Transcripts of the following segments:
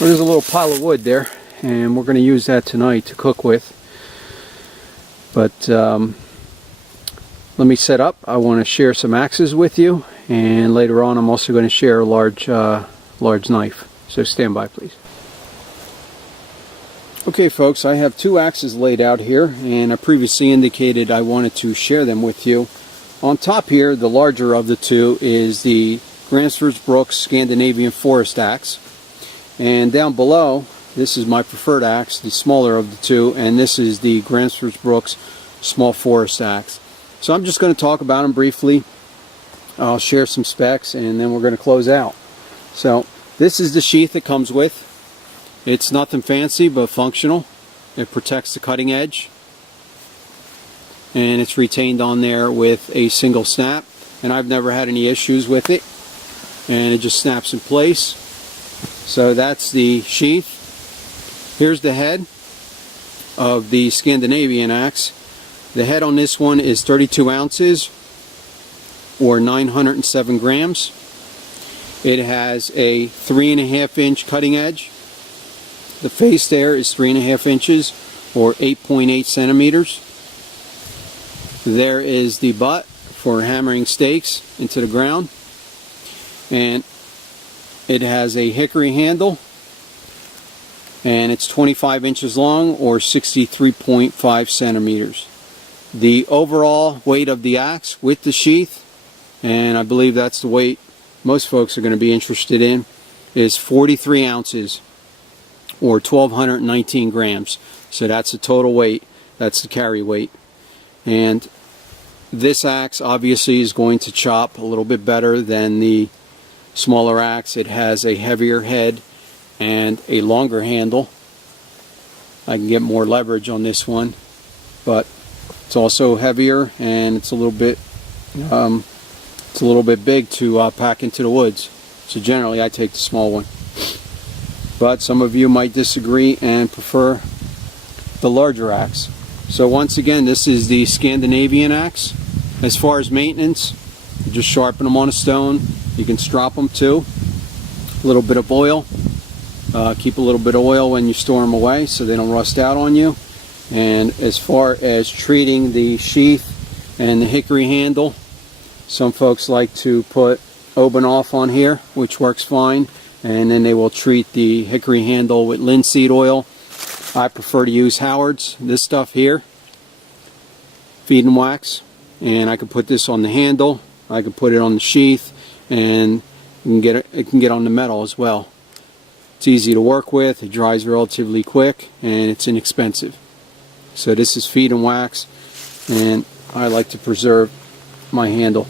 Well, there's a little pile of wood there, and we're going to use that tonight to cook with. But let me set up. I want to share some axes with you, and later on I'm also going to share a large knife. So stand by, please. Okay folks, I have two axes laid out here, and I previously indicated I wanted to share them with you. On top here, the larger of the two is the Gransfors Bruks Scandinavian Forest Axe. And down below, this is my preferred axe, the smaller of the two, and this is the Gransfors Bruks Small Forest Axe. So I'm just going to talk about them briefly. I'll share some specs, and then we're going to close out. So this is the sheath it comes with. It's nothing fancy, but functional. It protects the cutting edge, and it's retained on there with a single snap, and I've never had any issues with it, and it just snaps in place. So that's the sheath. Here's the head of the Scandinavian axe. The head on this one is 32 ounces or 907 grams. It has a 3.5 inch cutting edge. The face there is 3.5 inches or 8.8 centimeters. There is the butt for hammering stakes into the ground, and it has a hickory handle, and it's 25 inches long or 63.5 centimeters. The overall weight of the axe with the sheath, and I believe that's the weight most folks are going to be interested in, is 43 ounces or 1,219 grams. So that's the total weight, that's the carry weight. And this axe obviously is going to chop a little bit better than the smaller axe. It has a heavier head and a longer handle. I can get more leverage on this one, but it's also heavier, and it's a little bit big to pack into the woods. So generally I take the small one, but some of you might disagree and prefer the larger axe. So once again, this is the Scandinavian axe. As far as maintenance, you just sharpen them on a stone. You can strop them too. A little bit of oil. Keep a little bit of oil when you store them away so they don't rust out on you. And as far as treating the sheath and the hickory handle, some folks like to put Obernoff on here, which works fine, and then they will treat the hickory handle with linseed oil. I prefer to use Howard's, this stuff here, feed and wax, and I can put this on the handle, I can put it on the sheath, and it can get on the metal as well. It's easy to work with, it dries relatively quick, and it's inexpensive. So this is feed and wax, and I like to preserve my handle.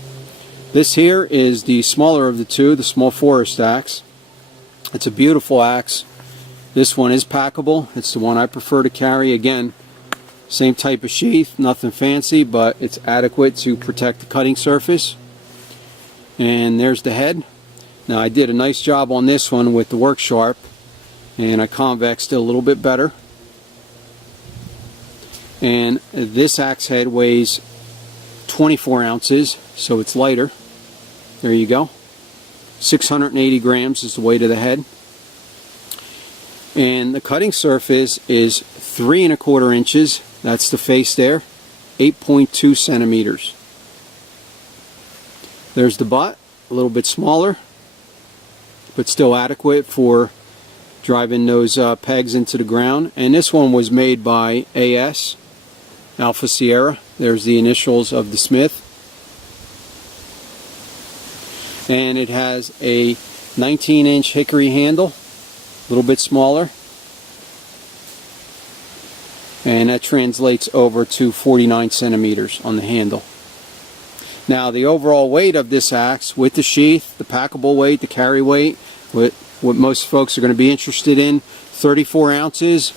This here is the smaller of the two, the Small Forest Axe. It's a beautiful axe. This one is packable. It's the one I prefer to carry. Again, same type of sheath, nothing fancy, but it's adequate to protect the cutting surface. And there's the head. Now I did a nice job on this one with the work sharp, and I convexed it a little bit better. And this axe head weighs 24 ounces, so it's lighter. There you go. 680 grams is the weight of the head. And the cutting surface is 3¼ inches. That's the face there. 8.2 centimeters. There's the butt, a little bit smaller, but still adequate for driving those pegs into the ground. And this one was made by AS, Alpha Sierra. There's the initials of the smith. And it has a 19-inch hickory handle, a little bit smaller, and that translates over to 49 centimeters on the handle. Now the overall weight of this axe with the sheath, the packable weight, the carry weight, what most folks are going to be interested in, 34 ounces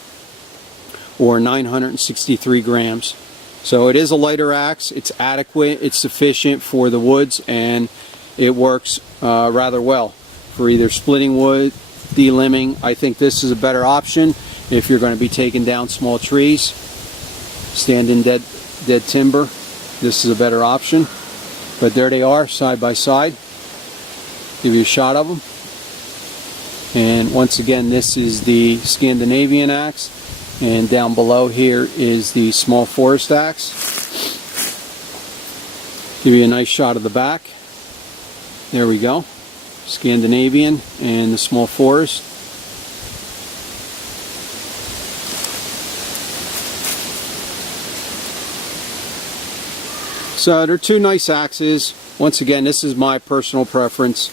or 963 grams. So it is a lighter axe, it's adequate, it's sufficient for the woods, and it works rather well for either splitting wood, delimbing. I think this is a better option if you're going to be taking down small trees, standing dead timber. This is a better option. But there they are, side by side. Give you a shot of them. And once again, this is the Scandinavian axe, and down below here is the small forest axe. Give you a nice shot of the back. There we go. Scandinavian and the small forest. So they're two nice axes. Once again, this is my personal preference.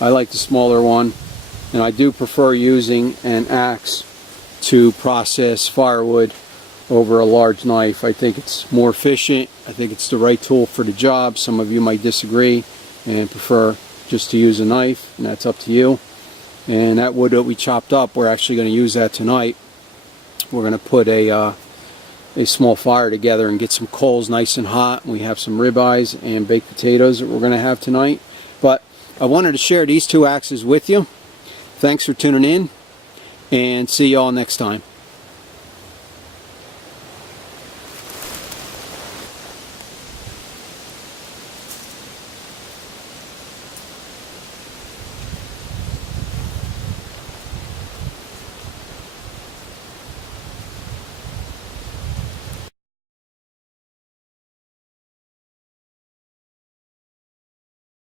I like the smaller one, and I do prefer using an axe to process firewood over a large knife. I think it's more efficient. I think it's the right tool for the job. Some of you might disagree and prefer just to use a knife, and that's up to you. And that wood that we chopped up, we're actually going to use that tonight. We're going to put a small fire together and get some coals nice and hot. We have some ribeyes and baked potatoes that we're going to have tonight. But I wanted to share these two axes with you. Thanks for tuning in, and see you all next time.